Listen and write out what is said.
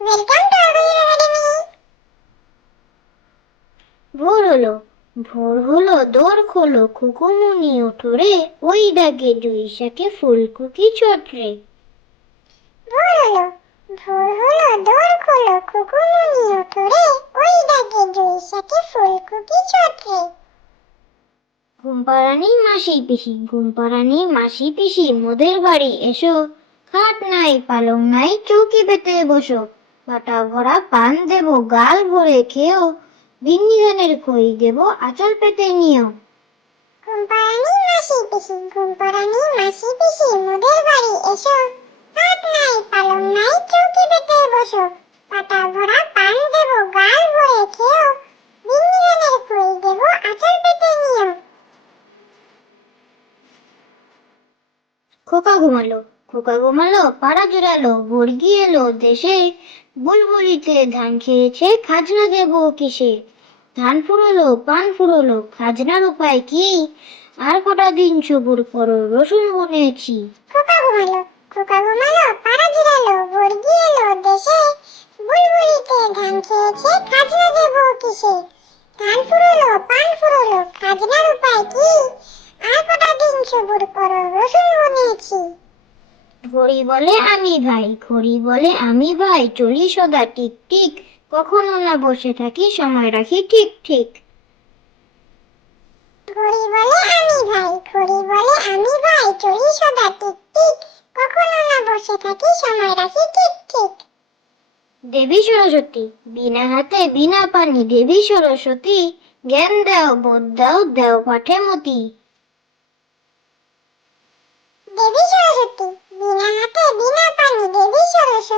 Welcome to our Academy. ভোর হলো, ভোর হলো, দোর খোলো, খুকুমুনি ওঠো রে, ওই ডাকে জুই শাকে ফুলকুকি চটরে। ভোর হলো, ভোর হলো, দোর খোলো, খুকুমুনি ওঠো রে, ওই ডাকে জুই শাকে ফুলকুকি চটরে। ঘুমপাড়ানি মাসি পিসি, ঘুমপাড়ানি মাসি পিসি, মোদের বাড়ি এসো, খাট নাই পালং নাই, চৌকি পেতে বসো, পাটা ভরা পান দেবো, গাল ভরে খেও, ভিন্নি ধানের খই দেবো, আঁচল পেতে নিও। ঘুমপাড়ানি মাসি পিসি, ঘুমপাড়ানি মাসি পিসি, মোদের বাড়ি এসো, খাট নাই পালং নাই, চৌকি পেতে বসো, পাটা ভরা পান দেবো, গাল ভরে খেও, ভিন্নি ধানের খই দেবো, আঁচল পেতে নিও। খোকা ঘুমালো, খোকা ঘুমালো, পাড়া জুড়ালো, বর্গি এলো দেশে, বুলবুলিতে ধান খেয়েছে, খাজনা দেবো কিসে? ধান ফুরোলো, পান ফুরোলো, খাজনার উপায় কি? আর কটা দিন সবুর করো, রসুন বুনেছি। খোকা ঘুমালো, খোকা ঘুমালো, পাড়া জুড়ালো, বর্গি এলো দেশে, বুলবুলিতে ধান খেয়েছে, খাজনা দেবো কিসে? ধান ফুরোলো, পান ফুরোলো, খাজনার উপায় কি? আর কটা দিন সবুর করো, রসুন বুনেছি। ঘড়ি বলে আমি ভাই, ঘড়ি বলে আমি ভাই, চলি সদা টিক টিক, কখনো না বসে থাকি, সময় রাখি ঠিক ঠিক। ঘড়ি বলে আমি ভাই, ঘড়ি বলে আমি ভাই, চলি সদা টিক টিক, কখনো না বসে থাকি, সময় রাখি ঠিক ঠিক। দেবী সরস্বতী, বিনা হাতে বিনা পানি, দেবী সরস্বতী, জ্ঞান দাও, বোধ দাও, দেও পাঠে মতি। দেবী সরস্বতী, বিনা হাতে বিনা পানি, দেবী সরস্বতী,